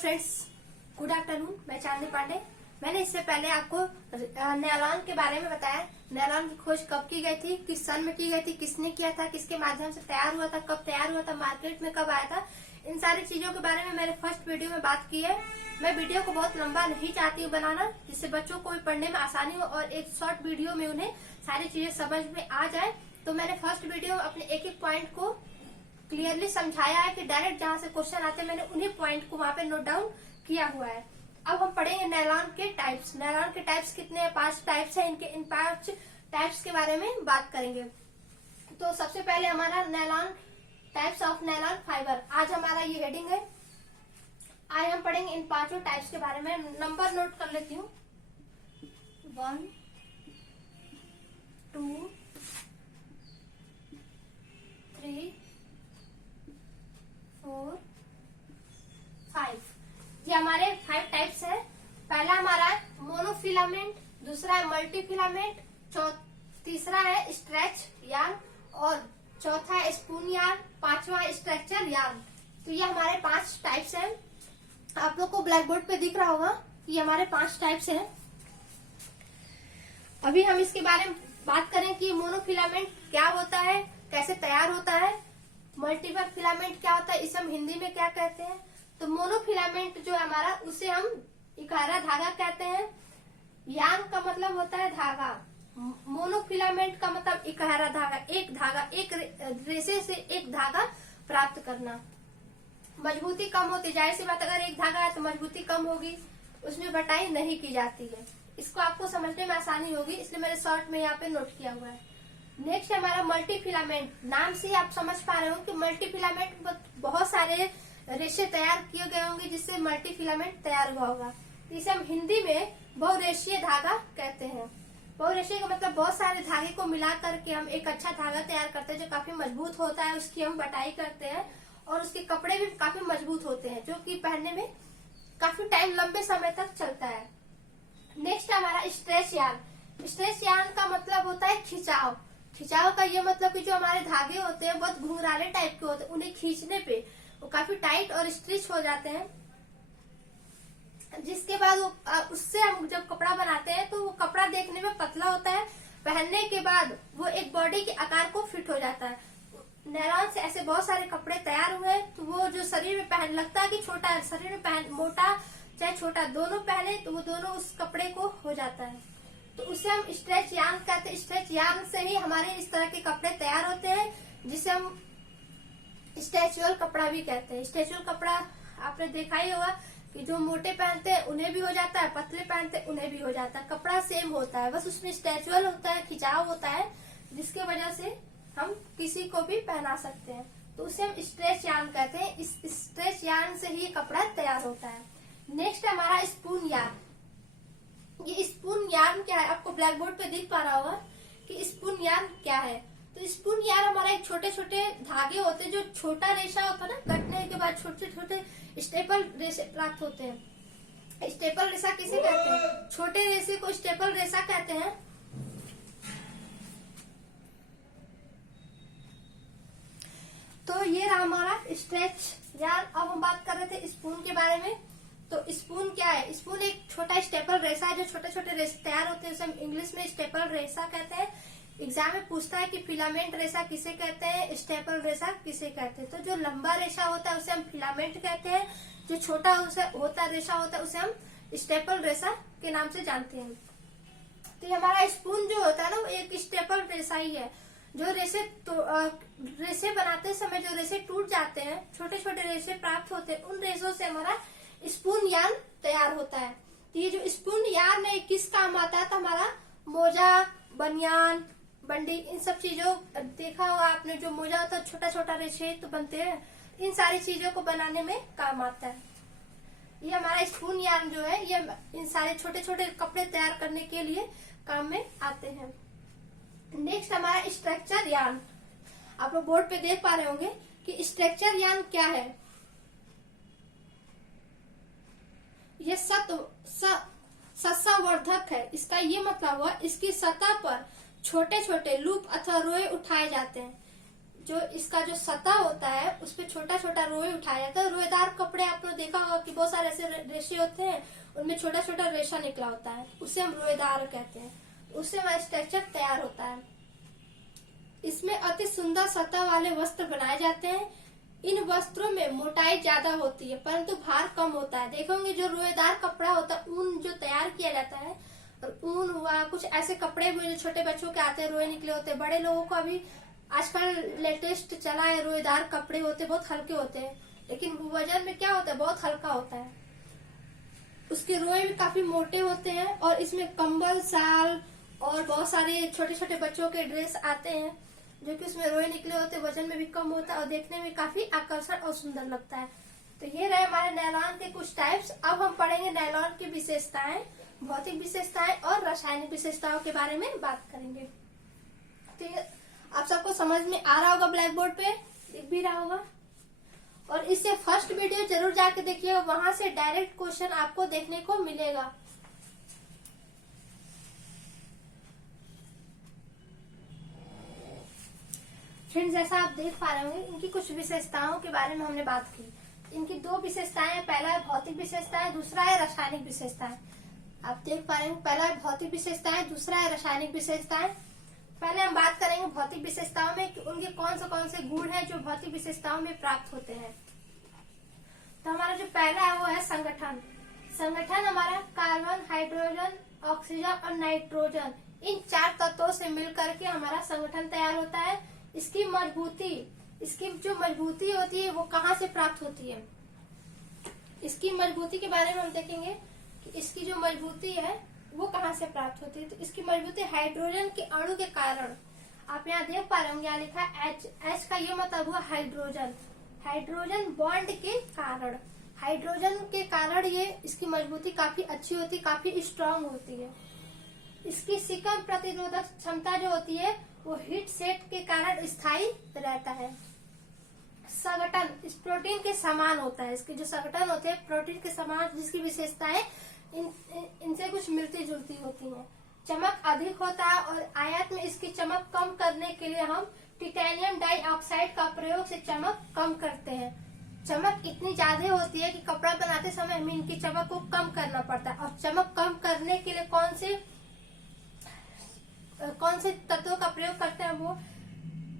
Friends, good afternoon. मैं चांदनी पांडे। मैंने इससे पहले आपको नायलॉन के बारे में बताया। नायलॉन की खोज कब की गई थी, किस सन में की गई थी, किसने किया था, किसके माध्यम से तैयार हुआ था, कब तैयार हुआ था, मार्केट में कब आया था, इन सारी चीजों के बारे में मैंने फर्स्ट वीडियो में बात की है। मैं वीडियो को बहुत लंबा नहीं चाहती हूँ बनाना, जिससे बच्चों को भी पढ़ने में आसानी हो और एक शॉर्ट वीडियो में उन्हें सारी चीजें समझ में आ जाए। तो मैंने फर्स्ट वीडियो में अपने एक एक पॉइंट को क्लियरली समझाया है कि डायरेक्ट जहाँ से क्वेश्चन आते हैं मैंने उन्हीं पॉइंट को वहाँ पे नोट डाउन किया हुआ है। अब हम पढ़ेंगे नायलॉन के टाइप्स। नायलॉन के टाइप्स कितने हैं? 5 टाइप्स हैं। इन 5 टाइप्स के बारे में बात करेंगे। तो सबसे पहले हमारा nylon, types of nylon fibre, आज हमारा ये हेडिंग है। आज हम पढ़ेंगे इन 5 टाइप्स के बारे में। नंबर नोट कर लेती हूँ। 1 2 3 4 5। ये हमारे 5 टाइप्स है। पहला हमारा है मोनोफिलामेंट, दूसरा है मल्टीफिलामेंट, तीसरा है स्ट्रेच यार्न और चौथा है स्पून यार्न, पांचवा है स्ट्रक्चर यार्न। तो ये हमारे 5 टाइप्स हैं। आप लोग को ब्लैक बोर्ड पे दिख रहा होगा कि ये हमारे 5 टाइप्स हैं। अभी हम इसके बारे में बात करें कि मोनोफिलामेंट क्या होता है, कैसे तैयार होता है। मल्टीपल फिलामेंट क्या होता है, इसे हम हिंदी में क्या कहते हैं। तो मोनोफिलामेंट जो है हमारा, उसे हम इकहरा धागा कहते हैं। यार्न का मतलब होता है धागा। मोनोफिलामेंट का मतलब इकहरा धागा, एक धागा, एक रेशे से एक धागा प्राप्त करना। मजबूती कम होती, जाहिर सी बात, अगर एक धागा है तो मजबूती कम होगी, उसमें बटाई नहीं की जाती है। इसको आपको समझने में आसानी होगी, इसलिए मैंने शॉर्ट में यहाँ पे नोट किया हुआ है। नेक्स्ट हमारा मल्टीफिलामेंट। नाम से ही आप समझ पा रहे हो कि मल्टीफिलामेंट बहुत सारे रेशे तैयार किए गए होंगे जिससे मल्टीफिलामेंट तैयार हुआ होगा। इसे हम हिंदी में बहुरेशीय धागा कहते हैं। बहुरेशीय का मतलब बहुत सारे धागे को मिला करके हम एक अच्छा धागा तैयार करते हैं जो काफी मजबूत होता है। उसकी हम बटाई करते हैं और उसके कपड़े भी काफी मजबूत होते हैं, जो कि पहनने में काफी टाइम, लंबे समय तक चलता है। नेक्स्ट हमारा स्ट्रेच यार्न। स्ट्रेच यार्न का मतलब होता है खिंचाव। खिंचाव का ये मतलब कि जो हमारे धागे होते हैं बहुत घुंघराले टाइप के होते हैं, उन्हें खींचने पे वो काफी टाइट और स्ट्रिच हो जाते हैं, जिसके बाद वो उससे हम जब कपड़ा बनाते हैं तो वो कपड़ा देखने में पतला होता है, पहनने के बाद वो एक बॉडी के आकार को फिट हो जाता है। नायलॉन से ऐसे बहुत सारे कपड़े तैयार हुए हैं, तो वो जो शरीर में पहन लगता है कि छोटा है, शरीर में पहन, मोटा चाहे छोटा दोनों पहने तो वो दोनों उस कपड़े को हो जाता है। तो उसे हम स्ट्रेच यार्न कहते हैं। स्ट्रेच यार्न से ही हमारे इस तरह के कपड़े तैयार होते हैं, जिसे हम स्ट्रेचुअल कपड़ा भी कहते हैं। स्ट्रेचुअल कपड़ा आपने देखा ही होगा कि जो मोटे पहनते हैं उन्हें भी हो जाता है, पतले पहनते हैं उन्हें भी हो जाता है। कपड़ा सेम होता है, बस उसमें स्ट्रेचुअल होता है, खिंचाव होता है, जिसके वजह से हम किसी को भी पहना सकते हैं। तो उसे हम स्ट्रेच यार्न कहते हैं। इस स्ट्रेच यार्न से ही कपड़ा तैयार होता है। नेक्स्ट हमारा स्पून यार्न। ये स्पून यार्न क्या है, आपको ब्लैक बोर्ड पे दिख पा रहा होगा कि स्पून यार्न क्या है। तो स्पून यार्न हमारा एक छोटे छोटे धागे होते हैं, जो छोटा रेशा होता है ना, कटने के बाद छोटे छोटे स्टेपल रेशे प्राप्त होते हैं। स्टेपल रेशा किसे कहते हैं? छोटे रेशे को स्टेपल रेशा कहते हैं। तो ये रहा हमारा स्ट्रेच यार्न। अब हम बात कर रहे थे स्पून के बारे में। तो स्पून क्या है? स्पून एक छोटा स्टेपल रेशा है, जो छोटे छोटे रेशे तैयार होते हैं, उसे हम इंग्लिश में स्टेपल रेशा कहते हैं। एग्जाम में पूछता है कि फिलामेंट रेशा किसे कहते हैं, स्टेपल रेशा किसे कहते हैं। तो जो लंबा रेशा होता है उसे हम फिलामेंट कहते हैं, जो छोटा होता रेशा होता है उसे हम स्टेपल रेशा के नाम से जानते हैं। तो ये हमारा स्पून जो होता है ना, वो एक स्टेपल रेशा ही है। जो रेशे बनाते समय जो रेशे टूट जाते हैं, छोटे छोटे रेशे प्राप्त होते हैं, उन रेशों से हमारा स्पून यार्न तैयार होता है। तो ये जो स्पून यार्न है किस काम आता है? तो हमारा मोजा, बनियान, बंडी, इन सब चीजों देखा होगा आपने, जो मोजा होता है छोटा छोटा रेशे तो बनते हैं, इन सारी चीजों को बनाने में काम आता है। ये हमारा स्पून यार्न जो है, ये इन सारे छोटे छोटे कपड़े तैयार करने के लिए काम में आते हैं। नेक्स्ट हमारा स्ट्रक्चर यार्न। आप लोग बोर्ड पे देख पा रहे होंगे कि स्ट्रक्चर यार्न क्या है। ये सस्सावर्धक है। इसका ये मतलब हुआ इसकी सतह पर छोटे छोटे लूप अथवा रोए उठाए जाते हैं। जो इसका जो सतह होता है उस पर छोटा छोटा रोए उठाया जाता है। रोएदार कपड़े आपने देखा होगा कि बहुत सारे ऐसे रेशे होते हैं, उनमें छोटा छोटा रेशा निकला होता है, उसे हम रोएदार कहते हैं। उससे हमारा स्ट्रक्चर तैयार होता है। इसमें अति सुंदर सतह वाले वस्त्र बनाए जाते हैं। इन वस्त्रों में मोटाई ज्यादा होती है परंतु भार कम होता है। देखोगे जो रोएदार कपड़ा होता है, ऊन जो तैयार किया जाता है, और ऊन हुआ, कुछ ऐसे कपड़े हुए जो छोटे बच्चों के आते हैं, रोए निकले होते हैं। बड़े लोगों को अभी आजकल लेटेस्ट चला है, रोएदार कपड़े होते बहुत हल्के होते हैं, लेकिन वजन में क्या होता है, बहुत हल्का होता है। उसके रोए भी काफी मोटे होते हैं और इसमें कंबल, शाल और बहुत सारे छोटे छोटे बच्चों के ड्रेस आते हैं जो कि उसमें रोए निकले होते हैं। वजन में भी कम होता है और देखने में काफी आकर्षक और सुंदर लगता है। तो ये रहे हमारे नायलॉन के कुछ टाइप्स। अब हम पढ़ेंगे नायलॉन की विशेषताएं, भौतिक विशेषताएं और रासायनिक विशेषताओं के बारे में बात करेंगे। तो ये आप सबको समझ में आ रहा होगा, ब्लैक बोर्ड पे दिख भी रहा होगा। और इससे फर्स्ट वीडियो जरूर जाके देखिएगा, वहां से डायरेक्ट क्वेश्चन आपको देखने को मिलेगा। फ्रेंड्स, जैसा आप देख पा रहे होंगे, इनकी कुछ विशेषताओं के बारे में हमने बात की। इनकी दो विशेषताएं हैं, पहला है भौतिक विशेषताएं, दूसरा है रासायनिक विशेषताएं। आप देख पा रहे हैं, पहला है भौतिक विशेषताएं, दूसरा है रासायनिक विशेषताएं। पहले हम बात करेंगे भौतिक विशेषताओं में कि उनके कौन से गुण हैं जो भौतिक विशेषताओं में प्राप्त होते हैं। तो हमारा जो पहला है वो है संगठन। संगठन हमारा कार्बन, हाइड्रोजन, ऑक्सीजन और नाइट्रोजन, इन 4 तत्वों से मिलकर के हमारा संगठन तैयार होता है। इसकी मजबूती, इसकी जो मजबूती होती है वो कहाँ से प्राप्त होती है। इसकी मजबूती के बारे में हम देखेंगे कि इसकी जो मजबूती है वो कहाँ से प्राप्त होती है। तो इसकी मजबूती हाइड्रोजन के अणु के कारण। आप यहाँ देख पा रहे होंगे, यहाँ लिखा है H। H का ये मतलब हुआ हाइड्रोजन। हाइड्रोजन बॉन्ड के कारण, हाइड्रोजन के कारण ये इसकी मजबूती काफी अच्छी होती है, काफी स्ट्रांग होती है। इसकी सिकम प्रतिरोधक क्षमता जो होती है वो हीट सेट के कारण स्थायी रहता है। संगठन इस प्रोटीन के समान होता है। इसके जो संगठन होते हैं प्रोटीन के समान, जिसकी विशेषताएं इनसे कुछ मिलती जुलती होती हैं। चमक अधिक होता है और आयात में इसकी चमक कम करने के लिए हम टिटेनियम डाइऑक्साइड का प्रयोग से चमक कम करते हैं। चमक इतनी ज्यादा होती है कि कपड़ा बनाते समय हमें इनकी चमक को कम करना पड़ता है। और चमक कम करने के लिए कौन से तत्वों का प्रयोग करते हैं, वो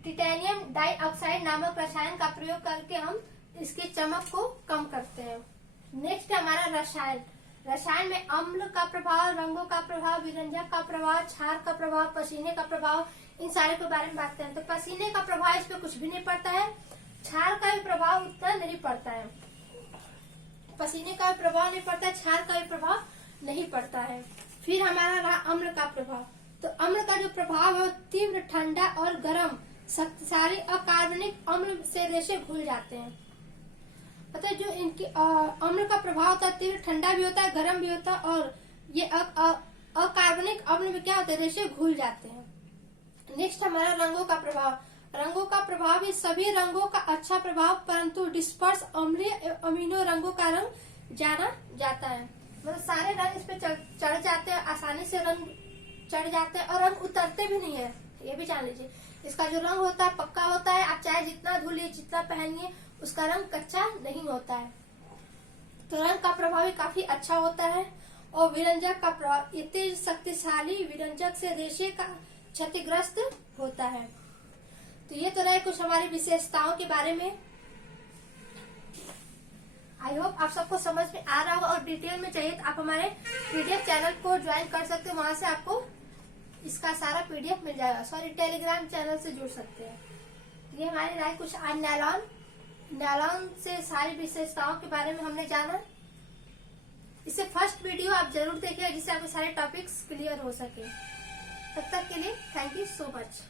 टिटेनियम डाइऑक्साइड नामक रसायन का प्रयोग करके हम इसकी चमक को कम करते हैं। नेक्स्ट हमारा रसायन। रसायन में अम्ल का प्रभाव, रंगों का प्रभाव, विरंजक का प्रभाव, क्षार का प्रभाव, पसीने का प्रभाव, इन सारे के बारे में बात करें तो पसीने का प्रभाव इस पे कुछ भी नहीं पड़ता है। क्षार का भी प्रभाव उतना नहीं पड़ता है। पसीने का भी प्रभाव नहीं पड़ता है, क्षार का भी प्रभाव नहीं पड़ता है। फिर हमारा रहा अम्ल का प्रभाव। तो अम्ल का जो प्रभाव है वो तीव्र, ठंडा और गर्म, शक्तिशाली अकार्बनिक अम्ल से रेशे घुल जाते हैं। मतलब जो इनकी अम्ल का प्रभाव होता है, तीव्र, ठंडा भी होता है, गर्म भी होता है, और ये अकार्बनिक अम्ल में क्या होता है, रेशे घुल जाते हैं। नेक्स्ट हमारा रंगों का प्रभाव। रंगों का प्रभाव भी सभी रंगों का अच्छा प्रभाव, परंतु डिस्पर्स अम्लीय अमीनो रंगों का रंग जाना जाता है। मतलब सारे रंग इस पे चढ़ जाते हैं, आसानी से रंग चढ़ जाते हैं और रंग उतरते भी नहीं है, ये भी जान लीजिए। इसका जो रंग होता है पक्का होता है, आप चाहे जितना धुलिए, जितना पहनिए, उसका रंग कच्चा नहीं होता है। तो रंग का प्रभाव भी काफी अच्छा होता है। और विरंजक का प्रभाव, इतने शक्तिशाली विरंजक से रेशे का क्षतिग्रस्त होता है। तो ये तो रहे कुछ हमारी विशेषताओं के बारे में। आई होप आप सबको समझ में आ रहा होगा। और डिटेल में चाहिए तो आप हमारे पीडीएफ चैनल को ज्वाइन कर सकते हो, वहां से आपको इसका सारा पीडीएफ मिल जाएगा। सॉरी, टेलीग्राम चैनल से जुड़ सकते हैं। ये हमारी राय कुछ आज नायलॉन से सारी विशेषताओं के बारे में हमने जाना। इसे फर्स्ट वीडियो आप जरूर देखिए जिससे आपके सारे टॉपिक्स क्लियर हो सके। तब तक के लिए थैंक यू सो मच।